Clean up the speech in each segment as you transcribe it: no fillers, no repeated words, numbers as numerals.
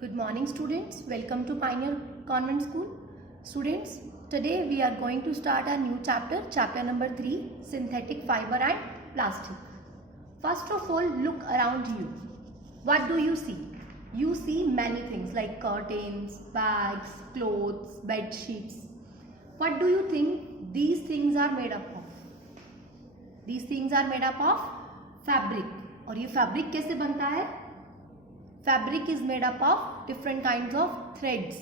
Good morning students, welcome to Pioneer Convent School. Students, today we are going to start a new chapter, chapter number 3, synthetic fiber and plastic. First of all, look around you. What do you see? You see many things like curtains, bags, clothes, bed sheets. What do you think these things are made up of? These things are made up of fabric. और ये fabric कैसे बनता है? Fabric is made up of different kinds of threads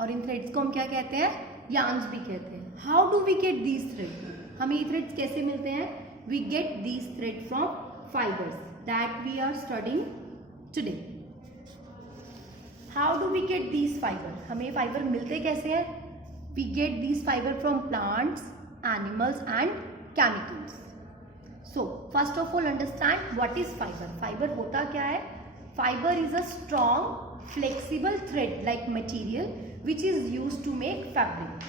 और इन threads को हम क्या कहते हैं? यार्न्स भी कहते हैं. How do we get these thread? हमें ये थ्रेड्स कैसे मिलते हैं? We get these thread from fibres that we are studying today. How do we get these fibre? हमें फाइबर मिलते कैसे हैं? We get these fibre from plants, animals and chemicals. So first of all understand what is fibre. Fibre होता क्या है? Fiber is a strong, flexible thread-like material which is used to make fabric.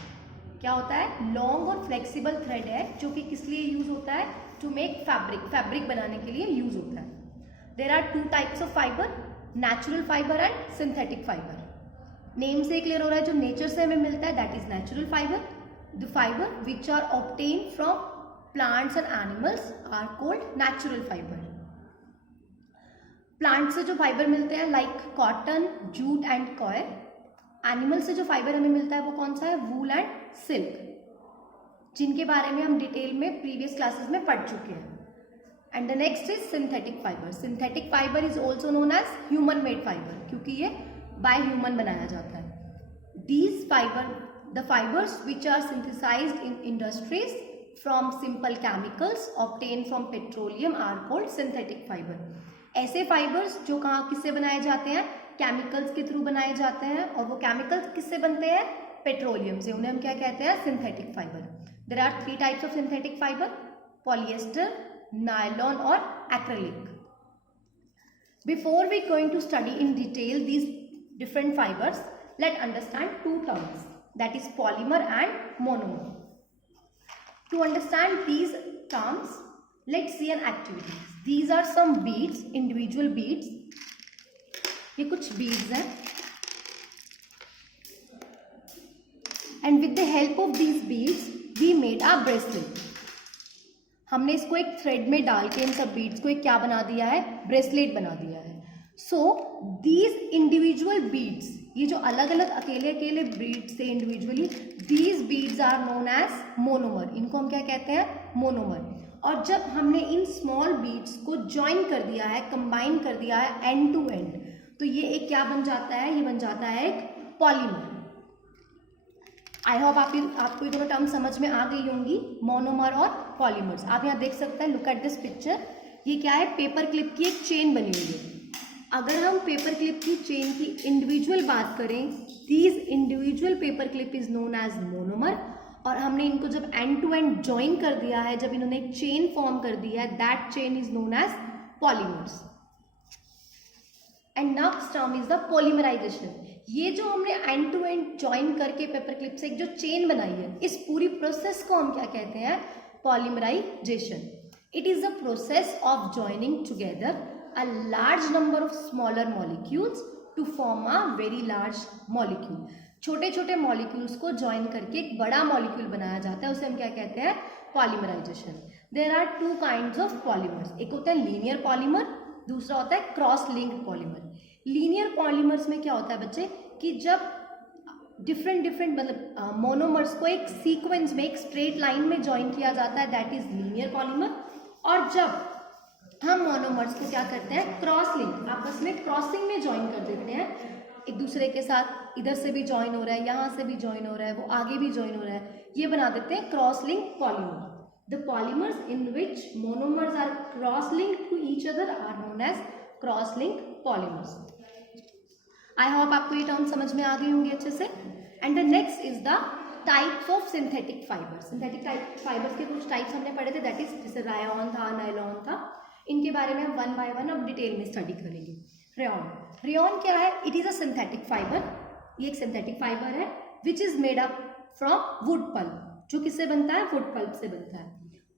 क्या होता है? Long और flexible thread है जो कि किस लिए यूज होता है? To make fabric. फैब्रिक बनाने के लिए यूज होता है. There are two types of fibre, natural fibre and synthetic fibre. Name से क्लियर हो रहा है जो नेचर से हमें मिलता है that is natural fibre. The fibre which are obtain from plants and animals are called natural fibre. Plant से जो फाइबर मिलते हैं like cotton, jute and coir. Animal से जो फाइबर हमें मिलता है वो कौन सा है? वूल एंड सिल्क, जिनके बारे में हम डिटेल में प्रीवियस क्लासेस में पढ़ चुके हैं. And the next is synthetic fibre. Synthetic fibre is also known as human made fibre क्योंकि ये बाय ह्यूमन बनाया जाता है. These fibre, the fibres which are synthesised in industries from simple chemicals obtain from petroleum are called synthetic fibre. ऐसे fibres जो कहाँ किससे बनाए जाते हैं? केमिकल्स के थ्रू बनाए जाते हैं और वो केमिकल्स किससे बनते हैं? पेट्रोलियम से. उन्हें हम क्या कहते हैं? Synthetic fibre. There are three types of synthetic fibre, polyester, nylon और acrylic. Before we going to study in detail these different fibres, let understand two terms that is polymer and monomer. To understand these terms, let's see an activity. These are some beads, individual beads. ये कुछ beads हैं. And with the help of these beads, we made a bracelet. हमने इसको एक thread में डाल के इन सब beads को एक क्या बना दिया है? ब्रेसलेट बना दिया है. So these individual beads, ये जो अलग अलग अकेले अकेले beads थे individually, these beads are known as monomer. इनको हम क्या कहते हैं? मोनोमर. और जब हमने इन स्मॉल बीड्स को ज्वाइन कर दिया है, कंबाइन कर दिया है एंड टू एंड, तो ये एक क्या बन जाता है? ये बन जाता है एक पॉलीमर. आई होप आपको ये दोनों टर्म समझ में आ गई होंगी, मोनोमर और पॉलीमर्स. आप यहाँ देख सकते हैं, लुक एट दिस पिक्चर. ये क्या है? पेपर क्लिप की एक चेन बनी हुई है. अगर हम पेपर क्लिप की चेन की इंडिविजुअल बात करें, these individual paper clip is known as monomer. और हमने इनको जब एंड टू एंड ज्वाइन कर दिया है, जब इन्होंने एक चेन फॉर्म कर दिया है, that chain is known as polymers. And next term is the polymerisation. ये जो हमने एंड टू एंड ज्वाइन करके पेपर क्लिप से एक जो चेन बनाई है, इस पूरी प्रोसेस को हम क्या कहते हैं? Polymerisation. It is the process of joining together a large number of smaller molecules to form a very large molecule. छोटे छोटे मॉलिक्यूल्स को ज्वाइन करके एक बड़ा मॉलिक्यूल बनाया जाता है, उसे हम क्या कहते हैं? Polymerisation. There are two kinds of polymers. एक होता है लीनियर पॉलीमर, दूसरा होता है cross link polymer. Linear polymers में क्या होता है बच्चे कि जब डिफरेंट मतलब मोनोमर्स को एक सीक्वेंस में, एक स्ट्रेट लाइन में ज्वाइन किया जाता है, दैट इज लीनियर पॉलीमर. और जब हम मोनोमर्स को क्या करते हैं? क्रॉस लिंक, आपस में क्रॉसिंग में ज्वाइन कर देते हैं एक दूसरे के साथ. इधर से भी ज्वाइन हो रहा है, यहाँ से भी ज्वाइन हो रहा है, वो आगे भी ज्वाइन हो रहा है, ये बना देते हैं cross link polymer. The polymers in which monomers are cross link to each other are known as cross link polymers. I hope आपको ये टर्म समझ में आ गई होंगी अच्छे से. And the next is the types of synthetic fibre. Synthetic fibres के कुछ टाइप्स हमने पढ़े थे, दैट इज जैसे रायन था, नायलॉन था. इनके बारे में हम वन बाय वन अब डिटेल में स्टडी करेंगे. रेयन. रेयन क्या है? It is a synthetic fibre. ये एक सिंथेटिक फाइबर है which is made up from wood pulp. जो किससे बनता है? वुड पल्प से बनता है.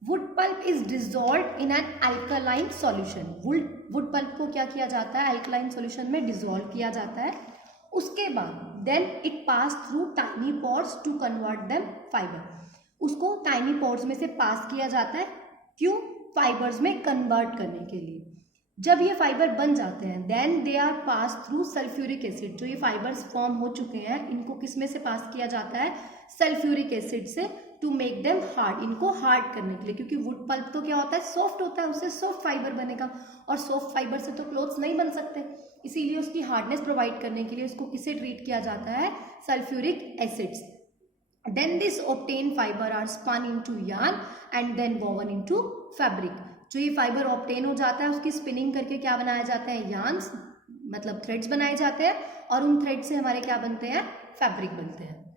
Wood pulp is dissolve in an alkaline solution. Wood pulp को क्या किया जाता है? अल्कलाइन सॉल्यूशन में डिजॉल्व किया जाता है उसके बाद then it pass through tiny pods to convert them fibre, उसको टाइनी पॉड्स में से पास किया जाता है, क्यों? फाइबर्स में कन्वर्ट करने के लिए। जब ये फाइबर बन जाते हैं then they are pass through sulphuric acid, जो ये फाइबर्स फॉर्म हो चुके हैं इनको किस में से पास किया जाता है? सल्फ्यूरिक एसिड से, टू मेक देम हार्ड, इनको हार्ड करने के लिए, क्योंकि वुड पल्प तो क्या होता है? सॉफ्ट होता है, उससे सॉफ्ट फाइबर बनेगा और सॉफ्ट फाइबर से तो क्लोथ्स नहीं बन सकते, इसीलिए उसकी हार्डनेस प्रोवाइड करने के लिए उसको किससे ट्रीट किया जाता है? Sulphuric acids. Then this obtained fiber are spun into yarn and then woven into fabric. जो ये फाइबर ऑब्टेन हो जाता है उसकी स्पिनिंग करके क्या बनाया जाता है? यार्न्स, मतलब थ्रेड्स बनाए जाते हैं और उन थ्रेड से हमारे क्या बनते हैं? फैब्रिक बनते हैं।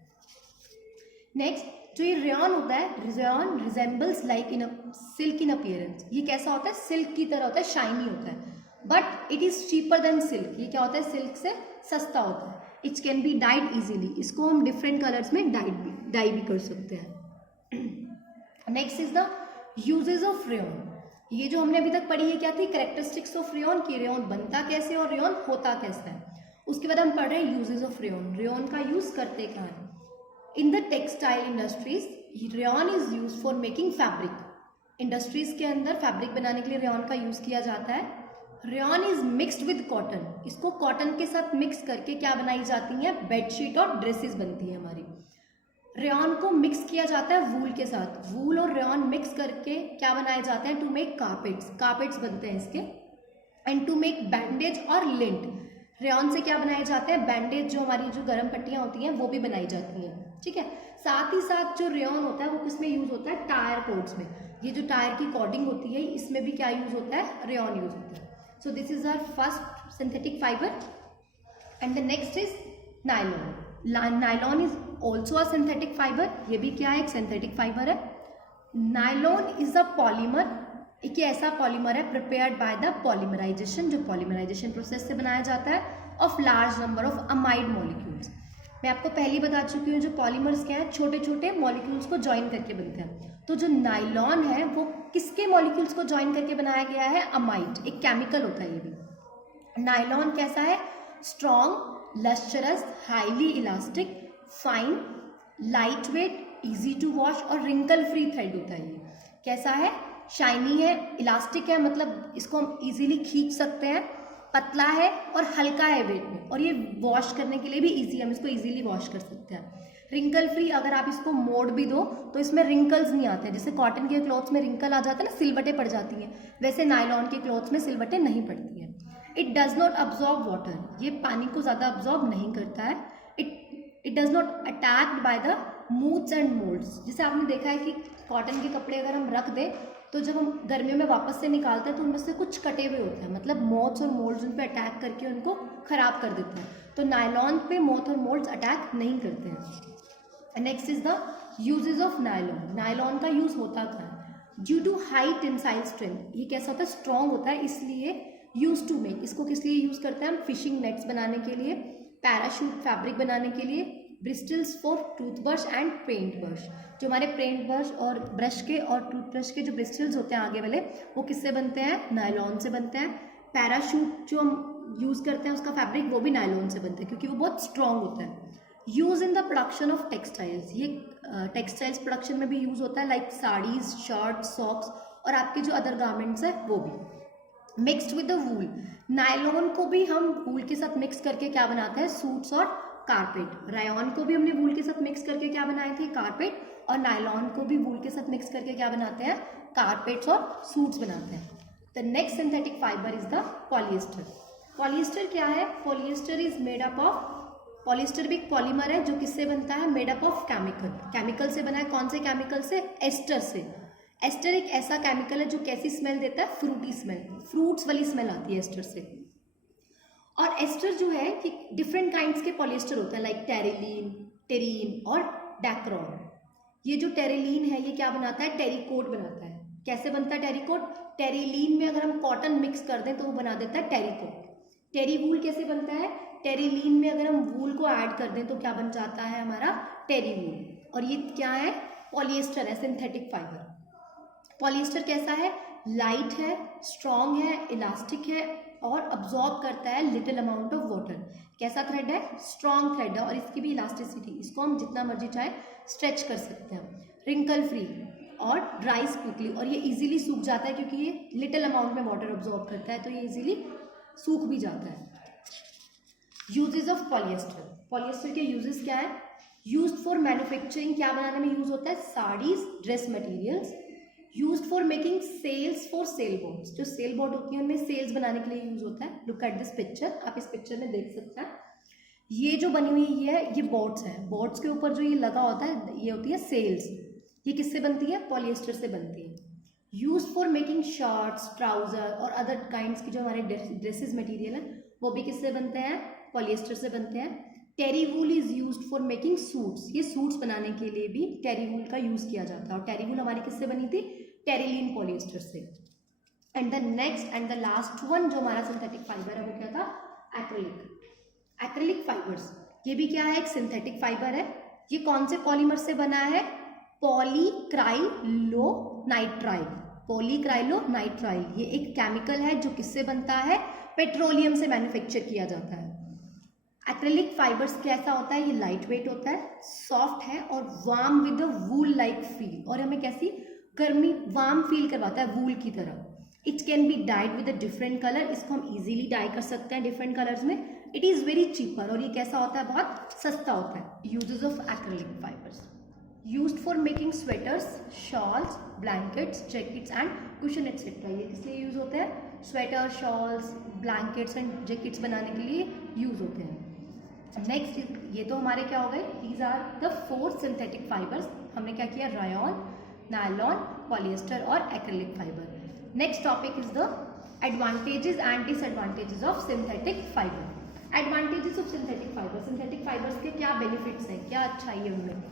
नेक्स्ट जो ये रेयॉन होता है, rayon resembles like in silk in appearance. ये कैसा होता है? सिल्क की तरह होता है, शाइनी होता है, but it is cheaper than silk. ये क्या होता है? सिल्क से सस्ता होता है। It can be died easily, इसको हम डिफरेंट कलर्स में डाई भी कर सकते हैं। Next is the uses of rayon. ये जो हमने अभी तक पढ़ी है क्या थी? कैरेक्टरिस्टिक्स ऑफ रेयॉन, की रेयॉन बनता कैसे और रेयॉन होता कैसा है। उसके बाद हम पढ़ रहे हैं यूजेस ऑफ रेयॉन, रेयॉन का यूज करते क्या है। In the textile industries rayon is use for making fabric. Industries के अंदर फैब्रिक बनाने के लिए रेयॉन का यूज किया जाता है। Rayon is mixed with cotton, इसको कॉटन के साथ मिक्स करके क्या बनाई जाती हैं? बेडशीट और ड्रेसेस बनती हैं हमारी। रेयॉन को मिक्स किया जाता है वूल के साथ, वूल और रेयॉन मिक्स करके क्या बनाए जाते हैं? टू मेक कारपेट्स, कारपेट्स बनते हैं इसके। एंड टू मेक बैंडेज और लिंट, रेयॉन से क्या बनाए जाते हैं? बैंडेज, जो हमारी जो गर्म पट्टियां होती हैं वो भी बनाई जाती हैं, ठीक है। साथ ही साथ जो रेयॉन होता है वो किसमें यूज होता है? टायर कोड्स में। ये जो टायर की कॉर्डिंग होती है इसमें भी क्या यूज होता है? रेयॉन यूज होता है। So this is our first synthetic fiber and the next is nylon. Nylon is also a synthetic fiber. ये भी क्या है? एक synthetic fiber है। Nylon is a polymer, एक ऐसा पॉलीमर है prepared by the polymerization, जो polymerization process से बनाया जाता है, of large number of amide molecules. मैं आपको पहले बता चुकी हूँ जो पॉलीमर्स क्या है? छोटे छोटे मॉलिक्यूल्स को ज्वाइन करके बनते हैं। तो जो नाइलॉन है वो किसके मॉलिक्यूल्स को ज्वाइन करके बनाया गया है? अमाइड, एक केमिकल होता है ये भी। नाइलॉन कैसा है? Strong, lustrous, highly elastic, fine, light weight, easy to wash और रिंकल फ्री थ्रेड होता है। ये कैसा है? शाइनी है, इलास्टिक है, मतलब इसको हम इजीली खींच सकते हैं, पतला है और हल्का है वेट में, और ये वॉश करने के लिए भी इजी, हम इसको इजीली वॉश कर सकते हैं। रिंकल फ्री, अगर आप इसको मोड़ भी दो तो इसमें रिंकल्स नहीं आते हैं। जैसे कॉटन के क्लॉथ्स में रिंकल आ जाते हैं ना, सिलवटें पड़ जाती हैं, वैसे नायलॉन के क्लॉथ्स में सिलवटें नहीं पड़ती हैं। It does not absorb water, ये पानी को ज़्यादा अब्जॉर्ब नहीं करता है। It does not attacked by the moths and moulds. जैसे आपने देखा है कि कॉटन के कपड़े अगर हम रख दें तो जब हम गर्मियों में वापस से निकालते हैं तो उनमें से कुछ कटे हुए होते हैं, मतलब मोथ्स और मोल्ड्स उन पे अटैक करके उनको खराब कर देते हैं। तो नायलॉन पे मोथ और मोल्ड्स अटैक नहीं करते हैं। Next is the uses of nylon. Nylon का यूज होता क्या है? Due to high tensile strength, ये कैसा होता है? स्ट्रॉन्ग होता है, इसलिए यूज टू मेक, इसको किस लिए यूज करते हैं हम? फिशिंग नेट्स बनाने के लिए, पैराशूट फैब्रिक बनाने के लिए, bristles for toothbrush and paint brush. जो हमारे पेंट ब्रश और ब्रश के और टूथब्रश के जो ब्रिस्टल्स होते हैं आगे वाले, वो किससे बनते हैं? नायलॉन से बनते हैं। पैराशूट जो हम यूज करते हैं उसका फैब्रिक, वो भी नायलॉन से बनता है क्योंकि वो बहुत स्ट्रॉन्ग होता है। Use in the production of textiles, ये टेक्सटाइल्स प्रोडक्शन में भी यूज होता है, लाइक साड़ीज, शर्ट, सॉक्स और आपके जो अदर गारमेंट्स है वो भी। Mixed with the wool, nylon को भी हम वूल के साथ मिक्स करके क्या बनाते हैं? सूट्स और कारपेट। रायॉन को भी हमने वूल के साथ मिक्स करके क्या बनाए थे? कारपेट। और नायलॉन को भी वूल के साथ मिक्स करके क्या बनाते हैं? कारपेट्स और सूट्स बनाते हैं। The next synthetic fibre is the polyester. Polyester क्या है? Polyester is made up of, polyester भी एक पॉलीमर है जो किससे बनता है? Made up of chemical. Chemical से बना है, कौन से केमिकल से? एस्टर से। एस्टर एक ऐसा केमिकल है जो कैसी स्मेल देता है? फ्रूटी स्मेल, फ्रूट्स वाली स्मेल आती है एस्टर से। और एस्टर जो है कि डिफरेंट काइंड्स के पॉलिएस्टर होते हैं, लाइक टेरिलीन, टेरीन और डैक्रॉन। ये जो टेरिलीन है ये क्या बनाता है? टेरिकोट बनाता है। कैसे बनता है टेरिकोट? टेरिलीन में अगर हम कॉटन मिक्स कर दें तो वो बना देता है टेरिकोट। टेरी वूल कैसे बनता है? टेरिलीन में अगर हम वूल को ऐड कर दें तो क्या बन जाता है हमारा? टेरी वूल। और ये क्या है? पॉलिएस्टर है, सिंथेटिक फाइबर। पॉलिएस्टर कैसा है? लाइट है, स्ट्रॉन्ग है, इलास्टिक है और अब्जॉर्ब करता है लिटिल अमाउंट ऑफ वाटर। कैसा थ्रेड है? स्ट्रॉन्ग थ्रेड है और इसकी भी इलास्टिसिटी, इसको हम जितना मर्जी चाहे स्ट्रेच कर सकते हैं। रिंकल फ्री और ड्राइज क्विकली, और ये इजीली सूख जाता है क्योंकि ये लिटिल अमाउंट में वाटर अब्जॉर्ब करता है, तो ये इजीली सूख भी जाता है। यूजेस ऑफ पॉलिएस्टर, पॉलिएस्टर के यूजेस क्या है? यूज्ड फॉर मैन्युफैक्चरिंग, क्या बनाने में यूज होता है? Saris, dress materials. Used for making sails for sail boards, जो सेल बोर्ड होती है उनमें सेल्स बनाने के लिए यूज होता है। लुक एट दिस पिक्चर, आप इस पिक्चर में देख सकते हैं, ये जो बनी हुई है ये बोर्ड्स हैं। बोर्ड्स के ऊपर जो ये लगा होता है ये होती है सेल्स। ये किससे बनती है? पॉलिएस्टर से बनती है। Use for making shirts, trouser और अदर काइंड्स की जो हमारे ड्रेसेस मटेरियल है वो भी किससे बनते हैं? पॉलिएस्टर से बनते हैं। Terry wool is used for making suits, ये सूट्स बनाने के लिए भी टेरी वूल का यूज किया जाता है। और टेरी वूल हमारी किससे बनी थी? टेरिलीन पॉलिएस्टर से। And the next and the last one जो हमारा सिंथेटिक फाइबर है वो क्या था? एक्रिलिक। एक्रिलिक फाइबर्स, ये भी क्या है? एक सिंथेटिक फाइबर है। ये कौन से पॉलीमर से बना है? पॉलीक्राइलोनाइट्राइल। पॉलीक्राइलोनाइट्राइल ये एक केमिकल है जो किससे बनता है? पेट्रोलियम से मैन्युफैक्चर किया जाता है। एक्रिलिक फाइबर्स कैसा होता है? ये लाइट वेट होता है, सॉफ्ट है और warm with a wool like feel, और हमें कैसी गर्मी वार्म फील करवाता है वूल की तरह। It can be died with a different colour, इसको हम इजीली डाई कर सकते हैं डिफरेंट कलर्स में। इट इज़ वेरी चीपर, और ये कैसा होता है? बहुत सस्ता होता है। Uses of acrylic fibres, used for making sweaters, shawls, blankets, jackets and cushion etcetera. ये किस लिए यूज होते हैं? Sweater, shawls, blankets and jackets बनाने के लिए यूज होते हैं। नेक्स्ट, ये तो हमारे क्या हो गए? These are the 4 synthetic fibres. हमने क्या किया? रायॉन, नायलॉन, पॉलिएस्टर और acrylic fibre. Next topic is the advantages and disadvantages of synthetic fibre. Advantages of synthetic fibre, synthetic fibres के क्या बेनिफिट्स हैं, क्या अच्छाई है उनमें?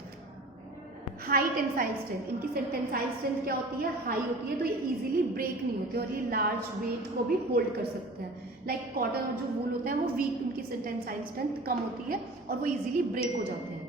हाई टेंसाइल स्ट्रेंथ, इनकी टेंसाइल स्ट्रेंथ क्या होती है? हाई होती है, तो ये इजीली ब्रेक नहीं होते और ये लार्ज वेट को भी होल्ड कर सकते हैं। लाइक कॉटन और जो वूल होता है वो वीक, उनकी टेंसाइल स्ट्रेंथ कम होती है और वो इजीली ब्रेक हो जाते हैं।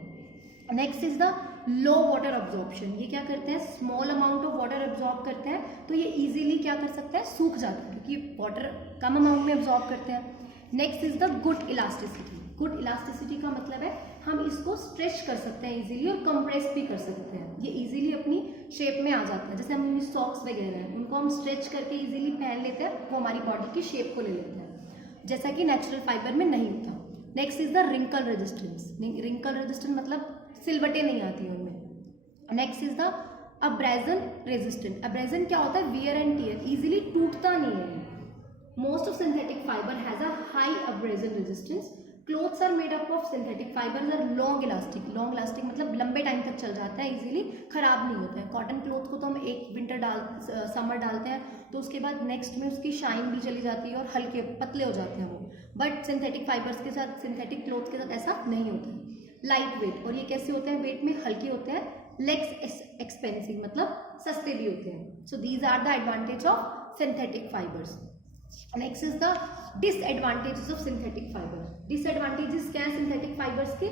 Next is the low water absorption, ये क्या करते हैं? Small amount of water absorb करते हैं, तो ये इजीली क्या कर सकते हैं? सूख जाते हैं क्योंकि वाटर कम अमाउंट में अब्जॉर्ब करते हैं। Next is the good elasticity. Good elasticity का मतलब है हम इसको स्ट्रेच कर सकते हैं इजीली और कंप्रेस भी कर सकते हैं। ये इजीली अपनी शेप में आ जाता है। जैसे हम सॉक्स वगैरह हैं उनको हम स्ट्रेच करके इजीली पहन लेते हैं, वो हमारी बॉडी की शेप को ले लेते हैं, जैसा कि नेचुरल फाइबर में नहीं होता। Next is the wrinkle resistance. Wrinkle resistance मतलब सिलवटें नहीं आती उनमें। Next is the abrasion resistant. Abrasion क्या होता है? वियर एंड टियर, इजीली टूटता नहीं है। Most of synthetic fibre has a high abrasion resistance. Clothes are made up of synthetic fibres are long elastic. Long elastic मतलब लंबे time तक चल जाता है, इजीली खराब नहीं होता है। कॉटन क्लोथ को तो हम एक विंटर समर डालते हैं तो उसके बाद नेक्स्ट में उसकी शाइन भी चली जाती है और हल्के पतले हो जाते हैं वो। बट सिंथेटिक फाइबर्स के साथ, सिंथेटिक क्लोथ के साथ ऐसा नहीं होता है। लाइट वेट, और ये कैसे होते हैं? वेट में हल्के होते हैं। लेस एक्सपेंसिव मतलब सस्ते भी होते हैं। So these are the advantage of synthetic fibres. Next is the disadvantages of synthetic fibre. Disadvantages क्या है सिंथेटिक फाइबर्स के?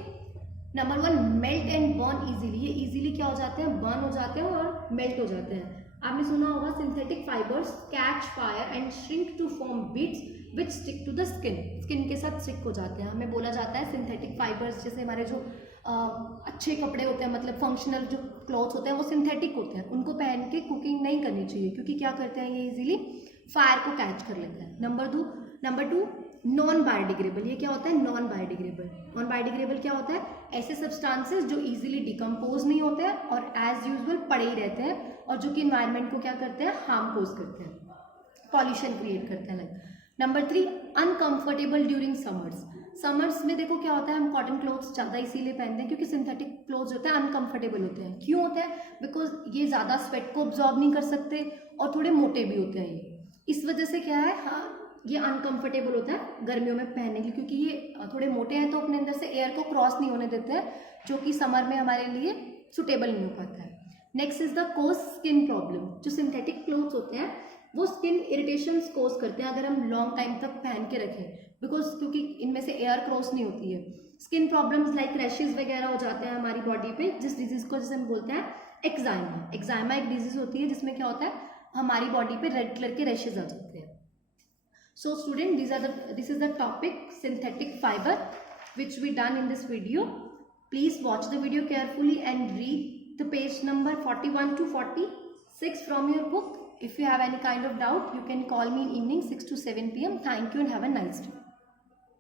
Number 1, melt and burn easily. ये इजीली क्या हो जाते हैं? बर्न हो जाते हैं और मेल्ट हो जाते हैं। आपने सुना होगा synthetic fibres catch fire and shrink to form beads which stick to the skin. Skin के साथ स्टिक हो जाते हैं। हमें बोला जाता है सिंथेटिक फाइबर्स, जैसे हमारे जो अच्छे कपड़े होते हैं, मतलब फंक्शनल जो क्लॉथ्स होते हैं वो सिंथेटिक होते हैं, उनको पहन के कुकिंग नहीं करनी चाहिए क्योंकि क्या करते हैं? ये इजीली फायर को कैच कर लेते हैं। Number two non biodegradable. ये क्या होता है? Non biodegradable. नॉन बायोडिग्रेडेबल क्या होता है? ऐसे सब्सटेंसेस जो इजीली डिकम्पोज नहीं होते हैं और एज यूजुअल पड़े ही रहते हैं और जो कि इन्वायरमेंट को क्या करते हैं? हार्म कोज करते हैं, पॉल्यूशन क्रिएट करते हैं। Number 3, uncomfortable during summers. Summers में देखो क्या होता है, हम कॉटन क्लोथ्स ज़्यादा इसीलिए पहनते हैं क्योंकि सिंथेटिक क्लोथ्स होते हैं अनकंफर्टेबल होते हैं। क्यों होते हैं? बिकॉज ये ज़्यादा स्वेट को ऑब्जॉर्ब नहीं कर सकते और थोड़े मोटे भी होते हैं ये। इस वजह से क्या है, हाँ ये अनकंफर्टेबल होता है गर्मियों में पहनने के लिए क्योंकि ये थोड़े मोटे हैं तो अपने अंदर से एयर को क्रॉस नहीं होने देते हैं, जो कि समर में हमारे लिए सुटेबल नहीं हो पाता है। Next is the cause skin problem. जो सिंथेटिक क्लोथ्स होते हैं वो स्किन इरिटेशंस कोज करते हैं अगर हम लॉन्ग टाइम तक पहन के रखें, बिकॉज क्योंकि इनमें से एयर क्रॉस नहीं होती है। स्किन प्रॉब्लम्स लाइक रैशेज वगैरह हो जाते हैं हमारी बॉडी पे, जिस डिजीज को जैसे हम बोलते हैं एक्साइमा। एक्साइमा एक डिजीज होती है जिसमें क्या होता है, हमारी बॉडी पे रेड कलर के रैशेज आ जाते हैं। So student, this is the topic synthetic fiber which we done in this video. Please watch the video carefully and read the page number 41 to 46 from your book. If you have any kind of doubt, you can call me in evening 6 to 7 p.m. Thank you and have a nice day.